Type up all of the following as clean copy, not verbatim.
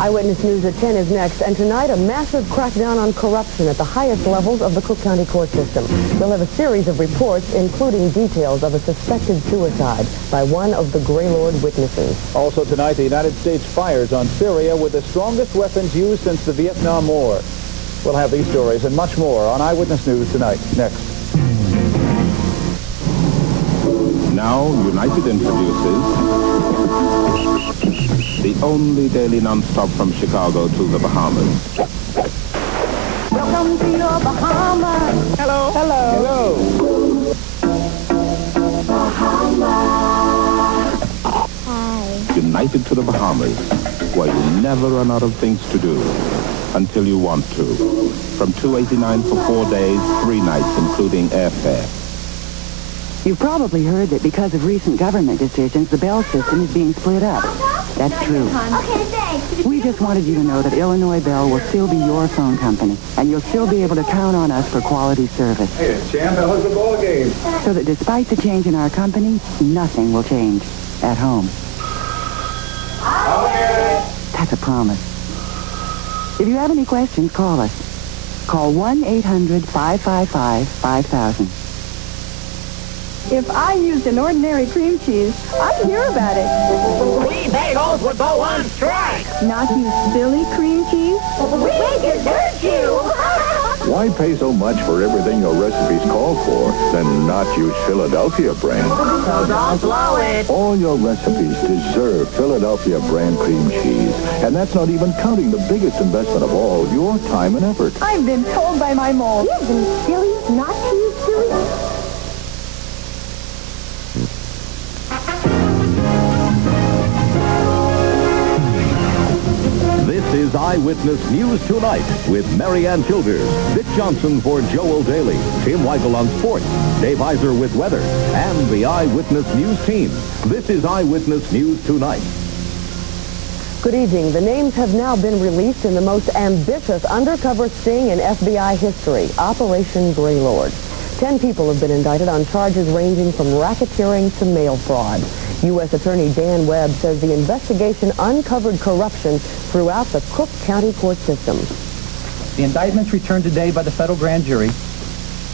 Eyewitness News at 10 is next, and tonight a massive crackdown on corruption at the highest levels of the Cook County court system. We'll have a series of reports, including details of a suspected suicide by one of the Greylord witnesses. Also tonight, the United States fires on Syria with the strongest weapons used since the Vietnam War. We'll have these stories and much more on Eyewitness News tonight. Next. Now, United introduces the only daily non-stop from Chicago to the Bahamas. Welcome to your Bahamas. Hello. Hello. Hello. Bahamas. Hi. United to the Bahamas, where you never run out of things to do until you want to. From $2.89 for 4 days, 3 nights, including airfare. You've probably heard that because of recent government decisions, the Bell system is being split up. That's true. Okay, thanks. We just wanted you to know that Illinois Bell will still be your phone company, and you'll still be able to count on us for quality service. Hey, champ, how was the ball game? So that despite the change in our company, nothing will change at home. Okay. That's a promise. If you have any questions, call us. Call 1-800-555-5000. If I used an ordinary cream cheese, I'd hear about it. We bagels would go on strike. Not use silly cream cheese? We desert you. Why pay so much for everything your recipes call for, then not use Philadelphia brand? So don't blow it. All your recipes deserve Philadelphia brand cream cheese. And that's not even counting the biggest investment of all, your time and effort. I've been told by my mole. Isn't it silly not to use silly? This is Eyewitness News Tonight with Mary Ann Childers, Dick Johnson for Joel Daly, Tim Weigel on sports, Dave Iser with weather, and the Eyewitness News team. This is Eyewitness News Tonight. Good evening. The names have now been released in the most ambitious undercover sting in FBI history, Operation Greylord. 10 people have been indicted on charges ranging from racketeering to mail fraud. U.S. Attorney Dan Webb says the investigation uncovered corruption throughout the Cook County court system. The indictments returned today by the federal grand jury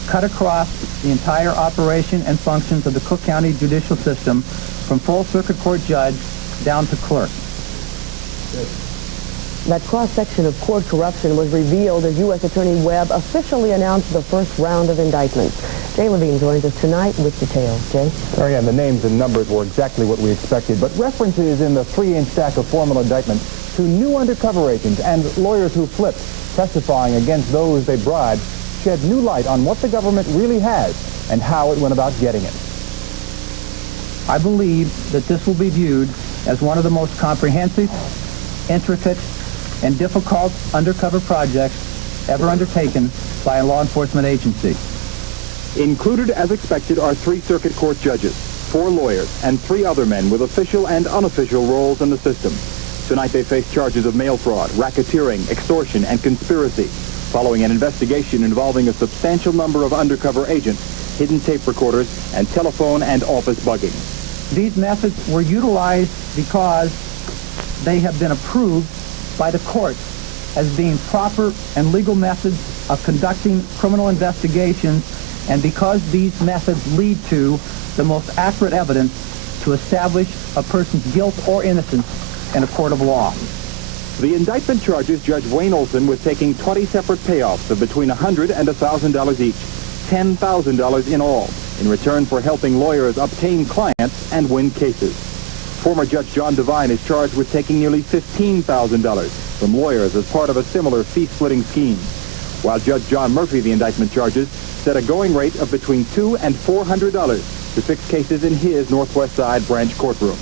cut across the entire operation and functions of the Cook County judicial system from full circuit court judge down to clerk. That cross-section of court corruption was revealed as U.S. Attorney Webb officially announced the first round of indictments. Jay Levine joins us tonight with details. Jay? Again, the names and numbers were exactly what we expected, but references in the 3-inch stack of formal indictments to new undercover agents and lawyers who flipped, testifying against those they bribed, shed new light on what the government really has and how it went about getting it. I believe that this will be viewed as one of the most comprehensive, intricate, and difficult undercover projects ever undertaken by a law enforcement agency. Included, as expected, are 3 circuit court judges, 4 lawyers, and 3 other men with official and unofficial roles in the system. Tonight they face charges of mail fraud, racketeering, extortion, and conspiracy, following an investigation involving a substantial number of undercover agents, hidden tape recorders, and telephone and office bugging. These methods were utilized because they have been approved by the courts as being proper and legal methods of conducting criminal investigations, and because these methods lead to the most accurate evidence to establish a person's guilt or innocence in a court of law. The indictment charges Judge Wayne Olson with taking 20 separate payoffs of between $100 and $1,000 each, $10,000 in all, in return for helping lawyers obtain clients and win cases. Former Judge John Devine is charged with taking nearly $15,000 from lawyers as part of a similar fee-splitting scheme, while Judge John Murphy, the indictment charges, set a going rate of between $200 and $400 to fix cases in his Northwest Side branch courtroom.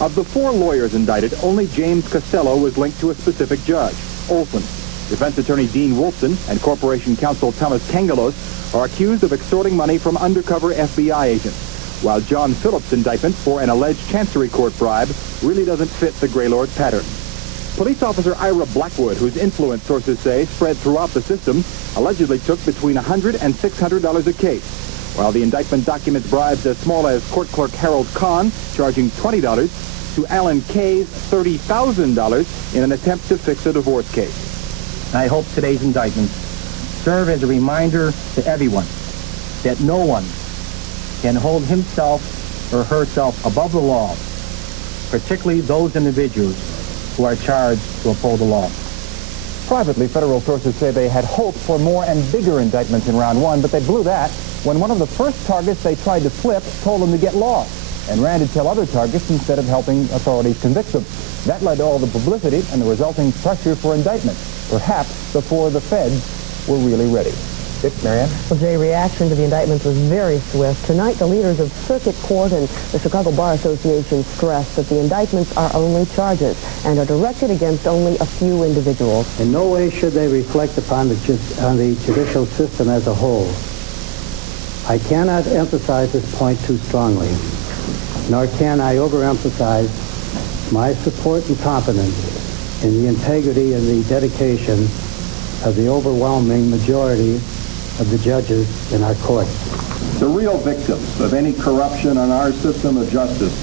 Of the 4 lawyers indicted, only James Costello was linked to a specific judge, Olson. Defense attorney Dean Wolfson and corporation counsel Thomas Kangalos are accused of extorting money from undercover FBI agents, while John Phillips' indictment for an alleged Chancery Court bribe really doesn't fit the Greylord pattern. Police officer Ira Blackwood, whose influence sources say spread throughout the system, allegedly took between $100 and $600 a case, while the indictment documents bribes as small as court clerk Harold Kahn charging $20 to Alan Kay's $30,000 in an attempt to fix a divorce case. I hope today's indictments serve as a reminder to everyone that no one can hold himself or herself above the law, particularly those individuals who are charged to uphold the law. Privately, federal sources say they had hoped for more and bigger indictments in round one, but they blew that when one of the first targets they tried to flip told them to get lost and ran to tell other targets instead of helping authorities convict them. That led to all the publicity and the resulting pressure for indictment, perhaps before the feds were really ready. Marianne? Well, Jay, reaction to the indictments was very swift. Tonight, the leaders of Circuit Court and the Chicago Bar Association stressed that the indictments are only charges and are directed against only a few individuals. In no way should they reflect upon the judicial system as a whole. I cannot emphasize this point too strongly, nor can I overemphasize my support and confidence in the integrity and the dedication of the overwhelming majority of the judges in our courts. The real victims of any corruption in our system of justice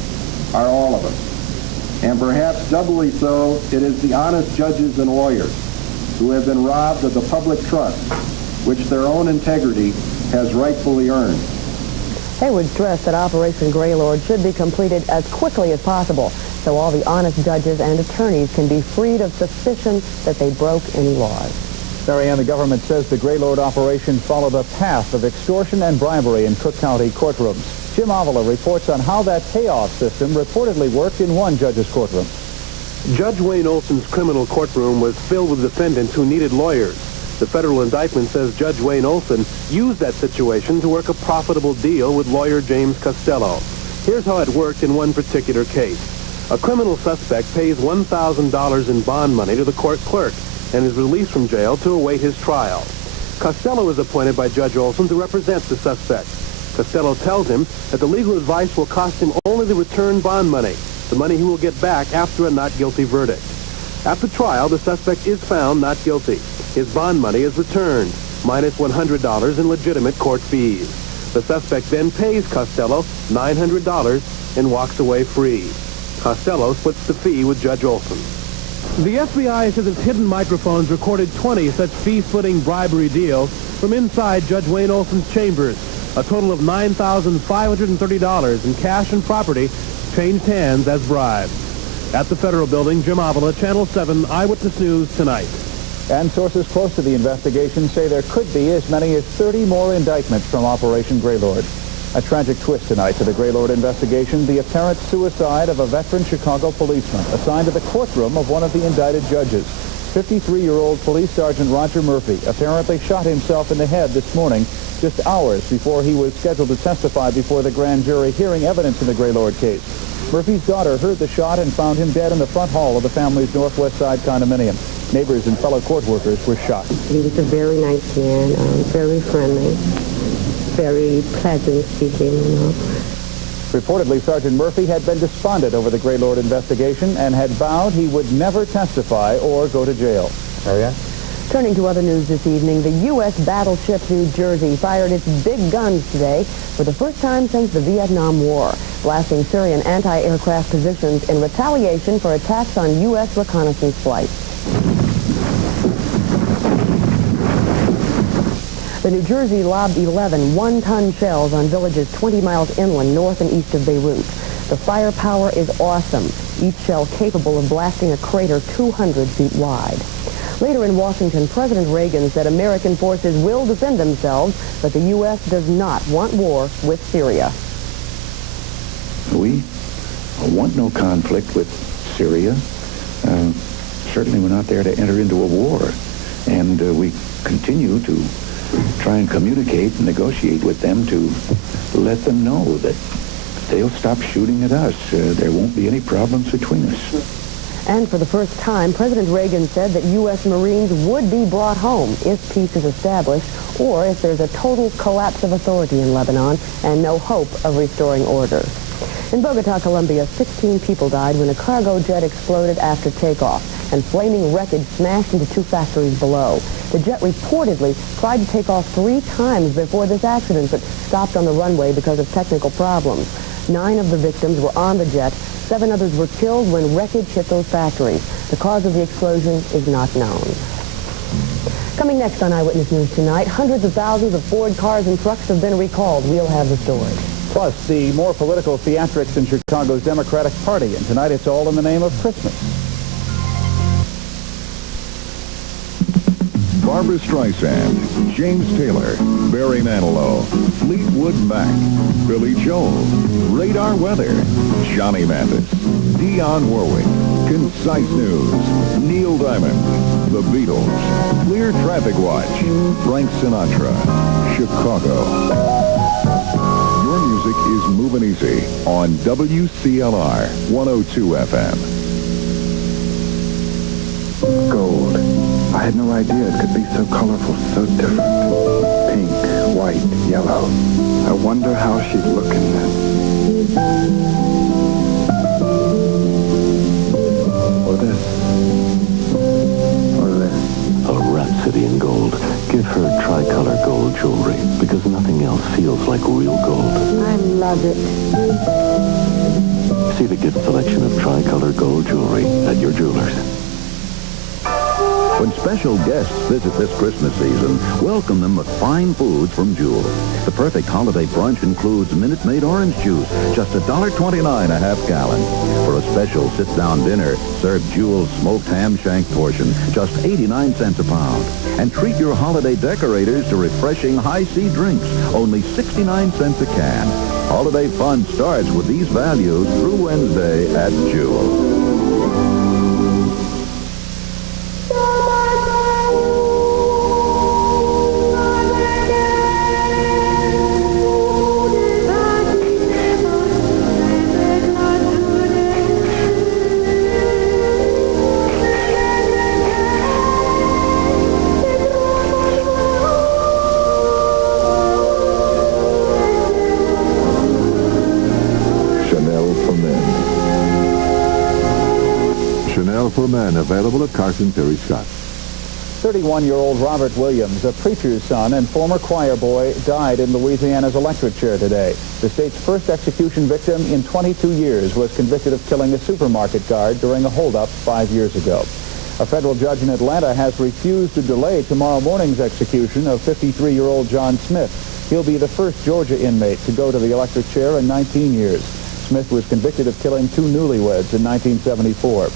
are all of us. And perhaps doubly so, it is the honest judges and lawyers who have been robbed of the public trust, which their own integrity has rightfully earned. Hayward stressed that Operation Greylord should be completed as quickly as possible so all the honest judges and attorneys can be freed of suspicion that they broke any laws. Marianne, the government says the Greylord operation followed a path of extortion and bribery in Cook County courtrooms. Jim Avila reports on how that payoff system reportedly worked in one judge's courtroom. Judge Wayne Olson's criminal courtroom was filled with defendants who needed lawyers. The federal indictment says Judge Wayne Olson used that situation to work a profitable deal with lawyer James Costello. Here's how it worked in one particular case. A criminal suspect pays $1,000 in bond money to the court clerk and is released from jail to await his trial. Costello is appointed by Judge Olson to represent the suspect. Costello tells him that the legal advice will cost him only the return bond money, the money he will get back after a not guilty verdict. After trial, the suspect is found not guilty. His bond money is returned, minus $100 in legitimate court fees. The suspect then pays Costello $900 and walks away free. Costello splits the fee with Judge Olson. The FBI says its hidden microphones recorded 20 such fee-splitting bribery deals from inside Judge Wayne Olson's chambers. A total of $9,530 in cash and property changed hands as bribes. At the Federal Building, Jim Avila, Channel 7 Eyewitness News Tonight. And sources close to the investigation say there could be as many as 30 more indictments from Operation Greylord. A tragic twist tonight to the Greylord investigation, the apparent suicide of a veteran Chicago policeman assigned to the courtroom of one of the indicted judges. 53-year-old Police Sergeant Roger Murphy apparently shot himself in the head this morning, just hours before he was scheduled to testify before the grand jury hearing evidence in the Greylord case. Murphy's daughter heard the shot and found him dead in the front hall of the family's Northwest Side condominium. Neighbors and fellow court workers were shocked. He was a very nice man, very friendly, very pleasant speaking, you know. Reportedly, Sergeant Murphy had been despondent over the Greylord investigation and had vowed he would never testify or go to jail. Marianne? Turning to other news this evening, the U.S. battleship New Jersey fired its big guns today for the first time since the Vietnam War, blasting Syrian anti-aircraft positions in retaliation for attacks on U.S. reconnaissance flights. The New Jersey lobbed 11 one-ton shells on villages 20 miles inland, north and east of Beirut. The firepower is awesome, each shell capable of blasting a crater 200 feet wide. Later in Washington, President Reagan said American forces will defend themselves, but the U.S. does not want war with Syria. We want no conflict with Syria. Certainly we're not there to enter into a war. And we continue to try and communicate and negotiate with them to let them know that they'll stop shooting at us. There won't be any problems between us. And for the first time, President Reagan said that U.S. Marines would be brought home if peace is established or if there's a total collapse of authority in Lebanon and no hope of restoring order. In Bogota, Colombia, 16 people died when a cargo jet exploded after takeoff, and flaming wreckage smashed into 2 factories below. The jet reportedly tried to take off 3 times before this accident, but stopped on the runway because of technical problems. 9 of the victims were on the jet. 7 others were killed when wreckage hit those factories. The cause of the explosion is not known. Coming next on Eyewitness News tonight, hundreds of thousands of Ford cars and trucks have been recalled. We'll have the story. Plus, the more political theatrics in Chicago's Democratic Party. And tonight, it's all in the name of Christmas. Barbra Streisand, James Taylor, Barry Manilow, Fleetwood Mac, Billy Joel, Radar Weather, Johnny Mathis, Dionne Warwick, Concise News, Neil Diamond, The Beatles, Clear Traffic Watch, Frank Sinatra, Chicago. Your music is Moving Easy on WCLR 102 FM. Gold. I had no idea it could be so colorful, so different. Pink, white, yellow. I wonder how she'd look in this. Or this. Or this. A rhapsody in gold. Give her tricolor gold jewelry, because nothing else feels like real gold. I love it. See the gift selection of tricolor gold jewelry at your jewelers. When special guests visit this Christmas season, welcome them with fine foods from Jewel. The perfect holiday brunch includes Minute Maid orange juice, just $1.29 a half gallon. For a special sit-down dinner, serve Jewel's smoked ham shank portion, just 89 cents a pound. And treat your holiday decorators to refreshing high-C drinks, only 69 cents a can. Holiday fun starts with these values through Wednesday at Jewel. For Men, available at Carson Perry Scott. 31-year-old Robert Williams, a preacher's son and former choir boy, died in Louisiana's electric chair today. The state's first execution victim in 22 years was convicted of killing a supermarket guard during a holdup 5 years ago. A federal judge in Atlanta has refused to delay tomorrow morning's execution of 53-year-old John Smith. He'll be the first Georgia inmate to go to the electric chair in 19 years. Smith was convicted of killing 2 newlyweds in 1974.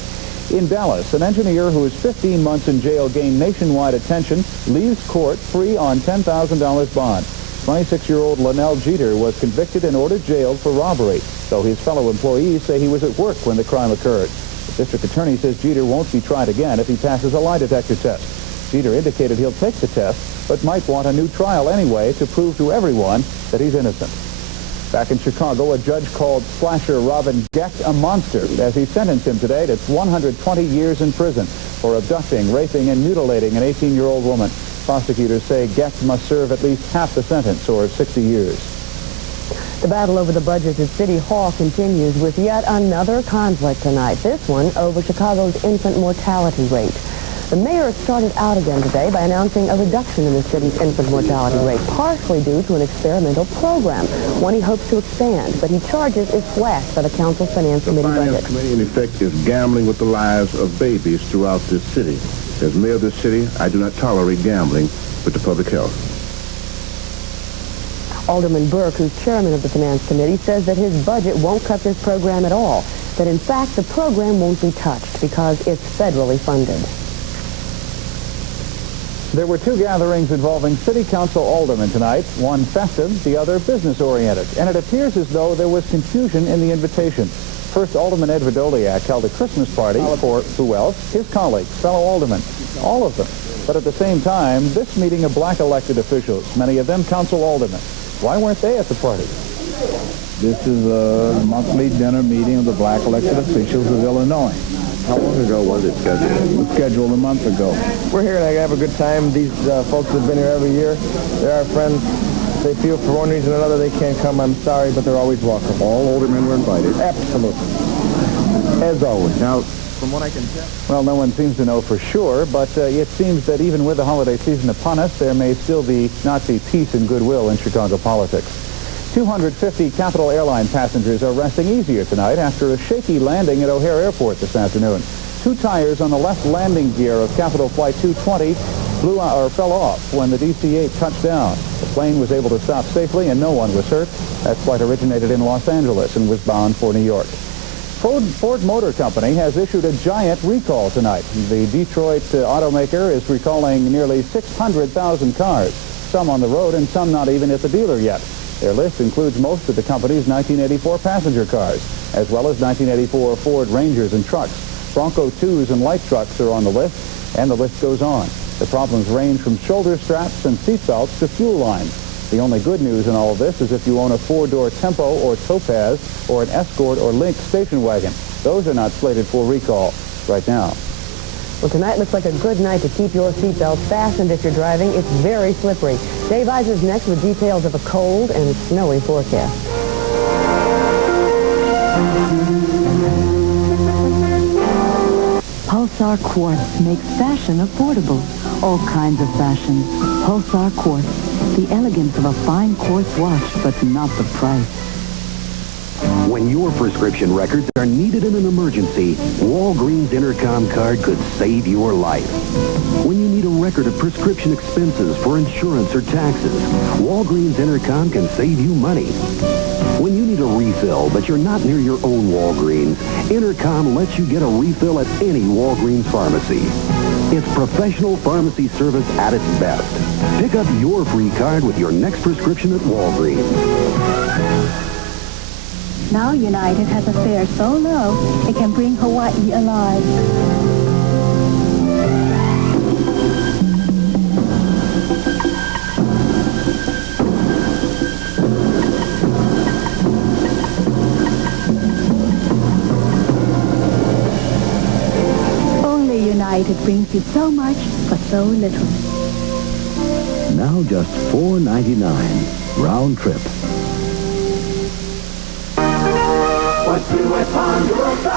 In Dallas, an engineer who was 15 months in jail gained nationwide attention, leaves court free on $10,000 bond. 26-year-old Linnell Jeter was convicted and ordered jailed for robbery, though his fellow employees say he was at work when the crime occurred. The district attorney says Jeter won't be tried again if he passes a lie detector test. Jeter indicated he'll take the test, but might want a new trial anyway to prove to everyone that he's innocent. Back in Chicago, a judge called slasher Robin Gecht a monster as he sentenced him today to 120 years in prison for abducting, raping, and mutilating an 18-year-old woman. Prosecutors say Gecht must serve at least half the sentence, or 60 years. The battle over the budget at City Hall continues with yet another conflict tonight, this one over Chicago's infant mortality rate. The mayor started out again today by announcing a reduction in the city's infant mortality rate, partially due to an experimental program, one he hopes to expand, but he charges is slashed by the council's Finance Committee budget. The Finance Committee, in effect, is gambling with the lives of babies throughout this city. As mayor of this city, I do not tolerate gambling with the public health. Alderman Burke, who's chairman of the Finance Committee, says that his budget won't cut this program at all, that in fact the program won't be touched because it's federally funded. There were 2 gatherings involving city council aldermen tonight, one festive, the other business-oriented, and it appears as though there was confusion in the invitation. First, Alderman Ed Verdoliak held a Christmas party for, who else? His colleagues, fellow aldermen, all of them. But at the same time, this meeting of black elected officials, many of them council aldermen. Why weren't they at the party? This is a monthly dinner meeting of the black elected officials of Illinois. How long ago was it scheduled? It was scheduled a month ago. We're here to have a good time. These folks have been here every year. They're our friends. They feel for one reason or another they can't come. I'm sorry, but they're always welcome. All aldermen were invited? Absolutely. As always. Now, from what I can tell... Well, no one seems to know for sure, but it seems that even with the holiday season upon us, there may still not be peace and goodwill in Chicago politics. 250 Capital Airline passengers are resting easier tonight after a shaky landing at O'Hare Airport this afternoon. 2 tires on the left landing gear of Capital Flight 220 fell off when the DC-8 touched down. The plane was able to stop safely and no one was hurt. That flight originated in Los Angeles and was bound for New York. Ford Motor Company has issued a giant recall tonight. The Detroit automaker is recalling nearly 600,000 cars, some on the road and some not even at the dealer yet. Their list includes most of the company's 1984 passenger cars, as well as 1984 Ford Rangers and trucks. Bronco 2s and light trucks are on the list, and the list goes on. The problems range from shoulder straps and seat belts to fuel lines. The only good news in all of this is if you own a 4-door Tempo or Topaz or an Escort or Lynx station wagon. Those are not slated for recall right now. Well, tonight looks like a good night to keep your seatbelts fastened if you're driving. It's very slippery. Dave Eiser's next with details of a cold and snowy forecast. Pulsar Quartz makes fashion affordable. All kinds of fashion. Pulsar Quartz. The elegance of a fine quartz watch, but not the price. When your prescription records are needed in an emergency, Walgreens Intercom card could save your life. When you need a record of prescription expenses for insurance or taxes, Walgreens Intercom can save you money. When you need a refill, but you're not near your own Walgreens, Intercom lets you get a refill at any Walgreens pharmacy. It's professional pharmacy service at its best. Pick up your free card with your next prescription at Walgreens. Now United has a fare so low, it can bring Hawaii alive. Only United brings you so much for so little. Now just $4.99 round trip. What's new at Ponderosa?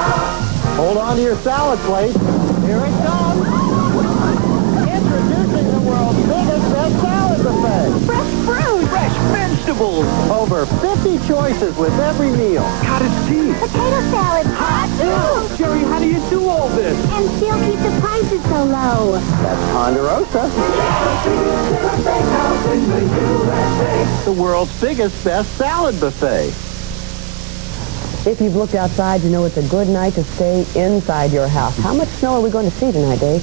Hold on to your salad plate. Here it comes. Introducing the world's biggest best salad buffet. Fresh fruit. Fresh vegetables. Over 50 choices with every meal. Cottage cheese. Potato salad. Hot too. Jerry, how do you do all this? And still keep the prices so low. That's Ponderosa. The world's biggest best salad buffet. If you've looked outside, you know it's a good night to stay inside your house. How much snow are we going to see tonight, Dave?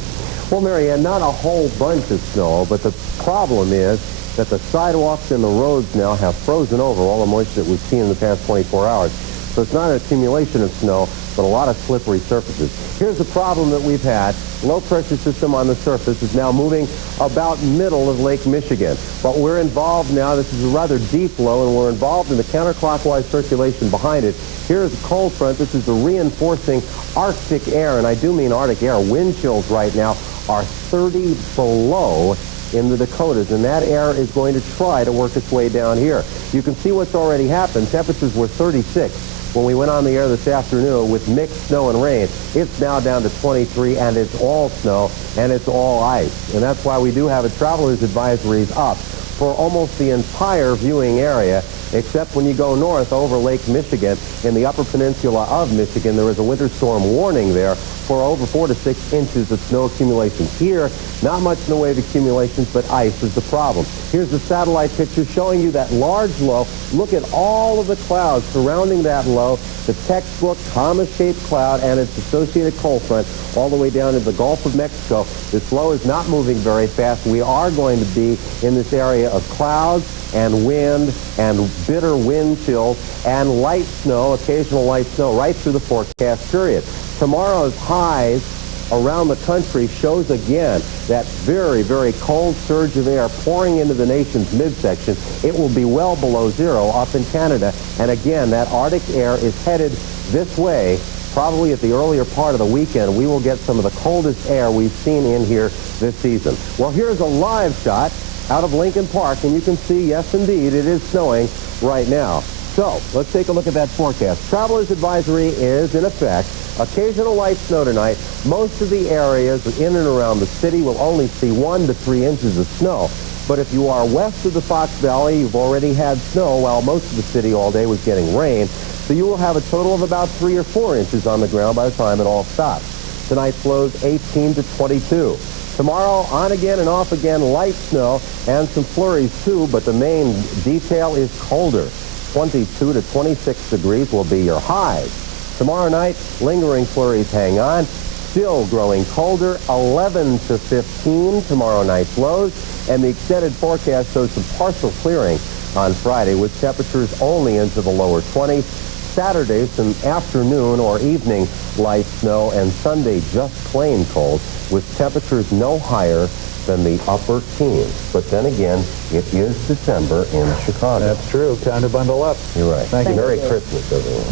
Well, Marianne, not a whole bunch of snow, but the problem is that the sidewalks and the roads now have frozen over all the moisture that we've seen in the past 24 hours. So it's not an accumulation of snow, but a lot of slippery surfaces. Here's the problem that we've had. Low-pressure system on the surface is now moving about middle of Lake Michigan. But we're involved now, this is a rather deep low, and we're involved in the counterclockwise circulation behind it. Here's a cold front. This is the reinforcing Arctic air, and I do mean Arctic air. Wind chills right now are 30 below in the Dakotas, and that air is going to try to work its way down here. You can see what's already happened. Temperatures were 36 when we went on the air this afternoon with mixed snow and rain. It's now down to 23, and it's all snow, and it's all ice. And that's why we do have a traveler's advisories up for almost the entire viewing area, except when you go north over Lake Michigan. In the upper peninsula of Michigan, there is a winter storm warning there for over 4 to 6 inches of snow accumulation. Here, not much in the way of accumulations, but ice is the problem. Here's the satellite picture showing you that large low. Look at all of the clouds surrounding that low, the textbook comma-shaped cloud and its associated cold front all the way down to the Gulf of Mexico. This low is not moving very fast. We are going to be in this area of clouds and wind and bitter wind chills and light snow, occasional light snow, right through the forecast period. Tomorrow's highs around the country shows again that very, very cold surge of air pouring into the nation's midsection. It will be well below zero up in Canada. And again, that Arctic air is headed this way. Probably at the earlier part of the weekend, we will get some of the coldest air we've seen in here this season. Well, here's a live shot out of Lincoln Park, and you can see, yes, indeed, it is snowing right now. So let's take a look at that forecast. Traveler's advisory is in effect. Occasional light snow tonight. Most of the areas in and around the city will only see 1 to 3 inches of snow. But if you are west of the Fox Valley, you've already had snow while most of the city all day was getting rain. So you will have a total of about 3 or 4 inches on the ground by the time it all stops. Tonight's lows 18 to 22. Tomorrow, on again and off again, light snow and some flurries too, but the main detail is colder. 22 to 26 degrees will be your highs. Tomorrow night, lingering flurries hang on. Still growing colder, 11 to 15 tomorrow night's lows, and the extended forecast shows some partial clearing on Friday with temperatures only into the lower 20s. Saturday, some afternoon or evening light snow, and Sunday just plain cold with temperatures no higher than the upper teens. But then again, it is December in Chicago. That's true. Time to bundle up. You're right. Thank you. Merry Christmas, everyone.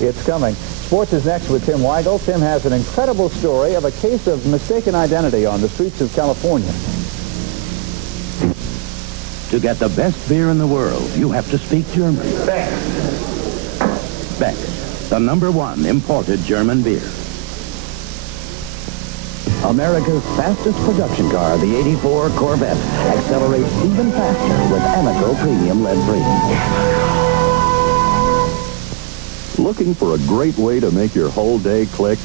It's coming. Sports is next with Tim Weigel. Tim has an incredible story of a case of mistaken identity on the streets of California. To get the best beer in the world, you have to speak German. Beck's, the #1 imported German beer. America's fastest production car, the '84 Corvette, accelerates even faster with Amoco Premium Lead-Free. Looking for a great way to make your whole day click?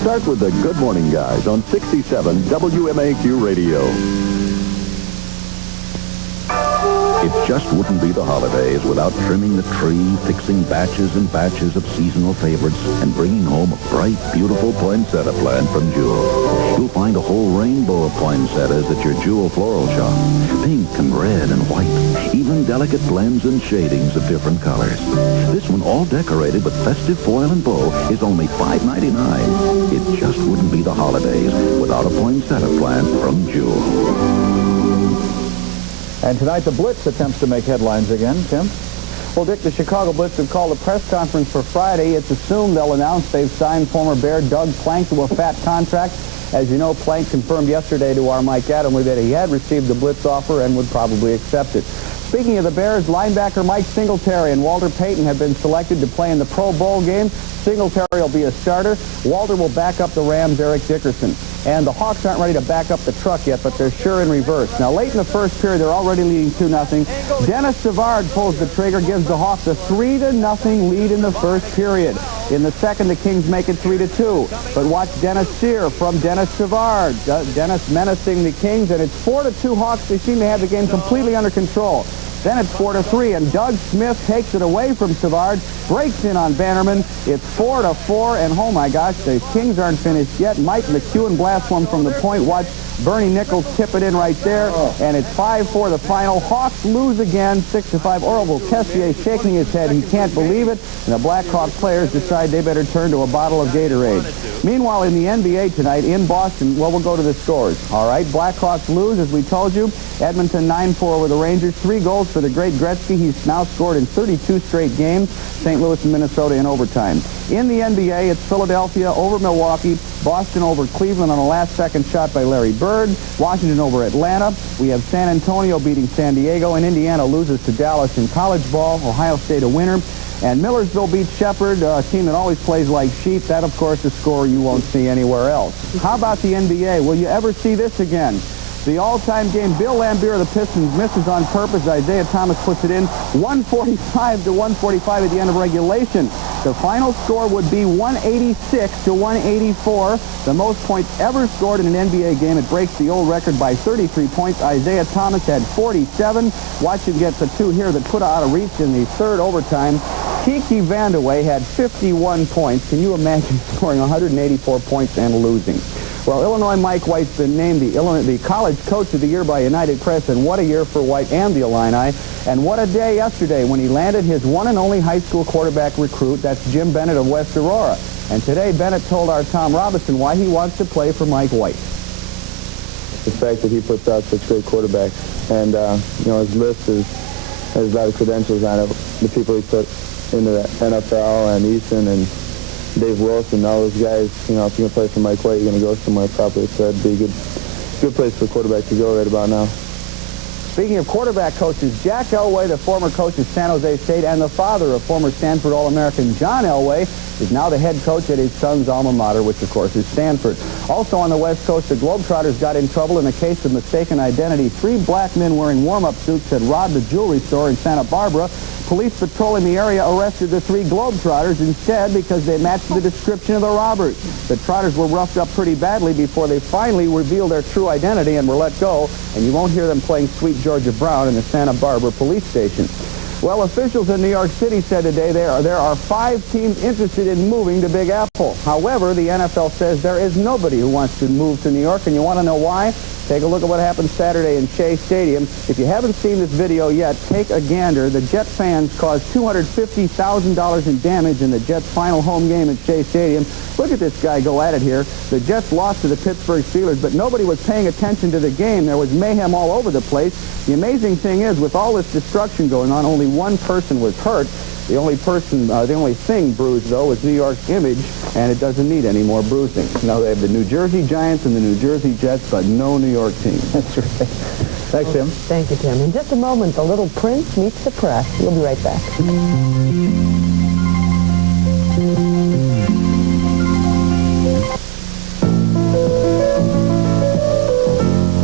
Start with the Good Morning Guys on 67 WMAQ Radio. It just wouldn't be the holidays without trimming the tree, fixing batches and batches of seasonal favorites, and bringing home a bright, beautiful poinsettia plant from Jewel. You'll find a whole rainbow of poinsettias at your Jewel floral shop. Pink and red and white, even delicate blends and shadings of different colors. This one, all decorated with festive foil and bow, is only $5.99. It just wouldn't be the holidays without a poinsettia plant from Jewel. And tonight, the Blitz attempts to make headlines again. Tim? Well, Dick, the Chicago Blitz have called a press conference for Friday. It's assumed they'll announce they've signed former Bear Doug Plank to a fat contract. As you know, Plank confirmed yesterday to our Mike Adamley that he had received the Blitz offer and would probably accept it. Speaking of the Bears, linebacker Mike Singletary and Walter Payton have been selected to play in the Pro Bowl game. Singletary will be a starter. Walter will back up the Rams' Eric Dickerson. And the Hawks aren't ready to back up the truck yet, but they're sure in reverse. Now, late in the first period, they're already leading 2-0. Dennis Savard pulls the trigger, gives the Hawks a 3-0 lead in the first period. In the second, the Kings make it 3-2. But watch Dennis Sear from Dennis Savard. Dennis menacing the Kings, and it's 4-2 Hawks. They seem to have the game completely under control. Then it's 4-3, and Doug Smith takes it away from Savard, breaks in on Bannerman. It's 4-4, and oh my gosh, the Kings aren't finished yet. Mike McEwen blasts one from the point. Watch Bernie Nichols tip it in right there, and it's 5-4 the final. Hawks lose again, 6-5. Orville Kessier shaking his head. He can't believe it, and the Blackhawk players decide they better turn to a bottle of Gatorade. Meanwhile, in the NBA tonight in Boston, well, we'll go to the scores. All right, Blackhawks lose, as we told you. Edmonton 9-4 over the Rangers. 3 goals for the great Gretzky. He's now scored in 32 straight games. St. Louis and Minnesota in overtime. In the NBA, it's Philadelphia over Milwaukee, Boston over Cleveland on a last-second shot by Larry Bird, Washington over Atlanta. We have San Antonio beating San Diego, and Indiana loses to Dallas in college ball. Ohio State a winner. And Millersville beats Shepherd, a team that always plays like sheep. That, of course, is a score you won't see anywhere else. How about the NBA? Will you ever see this again? The all-time game, Bill Laimbeer of the Pistons misses on purpose. Isaiah Thomas puts it in 145-145 at the end of regulation. The final score would be 186-184, the most points ever scored in an NBA game. It breaks the old record by 33 points. Isaiah Thomas had 47. Watch him get the 2 here that put out of reach in the third overtime. Kiki Vandeweghe had 51 points. Can you imagine scoring 184 points and losing? Well, Illinois Mike White's been named the College Coach of the Year by United Press, and what a year for White and the Illini. And what a day yesterday when he landed his one and only high school quarterback recruit. That's Jim Bennett of West Aurora. And today, Bennett told our Tom Robinson why he wants to play for Mike White. The fact that he puts out such great quarterbacks. And, his list has a lot of credentials on it. The people he put into the NFL and Easton and Dave Wilson, all those guys, if you're going to play for Mike White, you're going to go somewhere properly. So that'd be a good place for a quarterback to go right about now. Speaking of quarterback coaches, Jack Elway, the former coach of San Jose State and the father of former Stanford All-American John Elway, is now the head coach at his son's alma mater, which, of course, is Stanford. Also on the West Coast, the Globetrotters got in trouble in a case of mistaken identity. 3 black men wearing warm-up suits had robbed a jewelry store in Santa Barbara. Police patrolling the area arrested the 3 Globetrotters instead because they matched the description of the robbers. The Trotters were roughed up pretty badly before they finally revealed their true identity and were let go, and you won't hear them playing Sweet Georgia Brown in the Santa Barbara police station. Well, officials in New York City said today there are 5 teams interested in moving to Big Apple. However, the NFL says there is nobody who wants to move to New York, and you want to know why? Take a look at what happened Saturday in Shea Stadium. If you haven't seen this video yet, take a gander. The Jet fans caused $250,000 in damage in the Jets' final home game at Shea Stadium. Look at this guy go at it here. The Jets lost to the Pittsburgh Steelers, but nobody was paying attention to the game. There was mayhem all over the place. The amazing thing is, with all this destruction going on, only one person was hurt. The only thing bruised, though, was New York's image, and it doesn't need any more bruising. Now, they have the New Jersey Giants and the New Jersey Jets, but no New York team. That's right. Thanks, Tim. Thank you, Tim. In just a moment, the little prince meets the press. We'll be right back.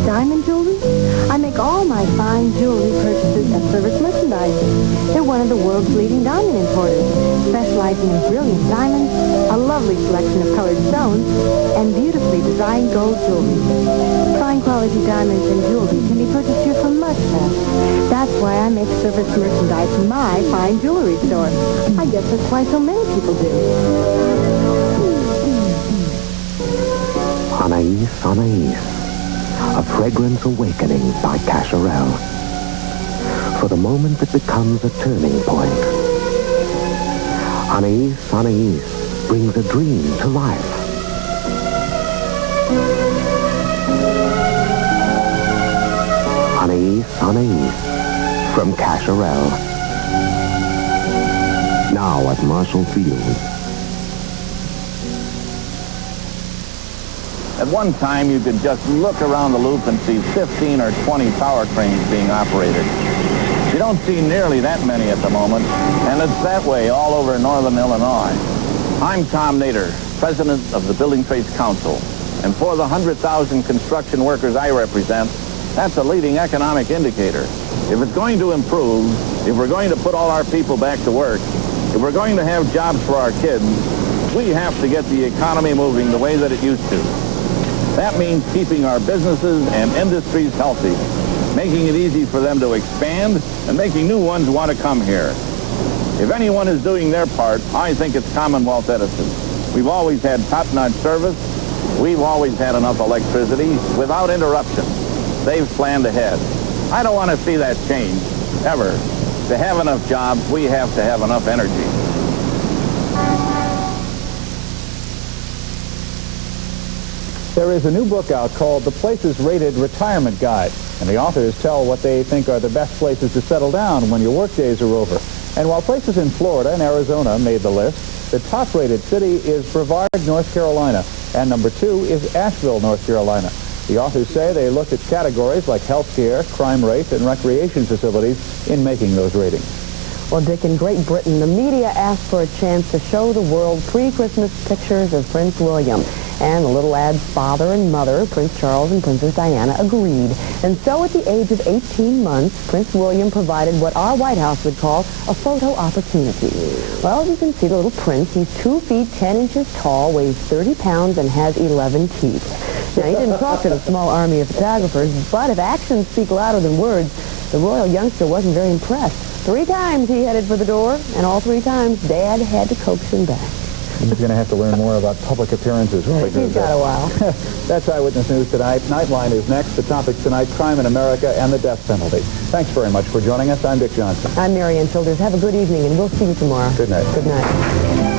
Diamond jewelry? I make all my fine jewelry purchases at Service Merchandise. They're one of the world's leading diamond importers, specializing in brilliant diamonds, a lovely selection of colored stones, and beautifully designed gold jewelry. Fine quality diamonds and jewelry can be purchased here for much less. That's why I make Service Merchandise my fine jewelry store. I guess that's why so many people do. Anais, Anais, a fragrance awakening by Cacharel. For the moment that becomes a turning point. Anais, Anais brings a dream to life. Anais, Anais from Cacharel. Now at Marshall Field. At one time, you could just look around the loop and see 15 or 20 tower cranes being operated. You don't see nearly that many at the moment, and it's that way all over northern Illinois. I'm Tom Nader, president of the Building Trades Council, and for the 100,000 construction workers I represent, that's a leading economic indicator. If it's going to improve, if we're going to put all our people back to work, if we're going to have jobs for our kids, we have to get the economy moving the way that it used to. That means keeping our businesses and industries healthy, making it easy for them to expand, and making new ones want to come here. If anyone is doing their part, I think it's Commonwealth Edison. We've always had top-notch service. We've always had enough electricity without interruption. They've planned ahead. I don't want to see that change, ever. To have enough jobs, we have to have enough energy. There is a new book out called The Places Rated Retirement Guide, and the authors tell what they think are the best places to settle down when your work days are over. And while places in Florida and Arizona made the list, the top-rated city is Brevard, North Carolina, and number 2 is Asheville, North Carolina. The authors say they looked at categories like health care, crime rate, and recreation facilities in making those ratings. Well, Dick, in Great Britain, the media asked for a chance to show the world pre-Christmas pictures of Prince William. And the little lad's father and mother, Prince Charles and Princess Diana, agreed. And so at the age of 18 months, Prince William provided what our White House would call a photo opportunity. Well, as you can see, the little prince, he's 2 feet 10 inches tall, weighs 30 pounds, and has 11 teeth. Now, he didn't talk to the small army of photographers, but if actions speak louder than words, the royal youngster wasn't very impressed. 3 times he headed for the door, and all 3 times Dad had to coax him back. He's going to have to learn more about public appearances. He's got a while. That's Eyewitness News tonight. Nightline is next. The topics tonight, crime in America and the death penalty. Thanks very much for joining us. I'm Dick Johnson. I'm Marianne Childers. Have a good evening, and we'll see you tomorrow. Good night. Good night.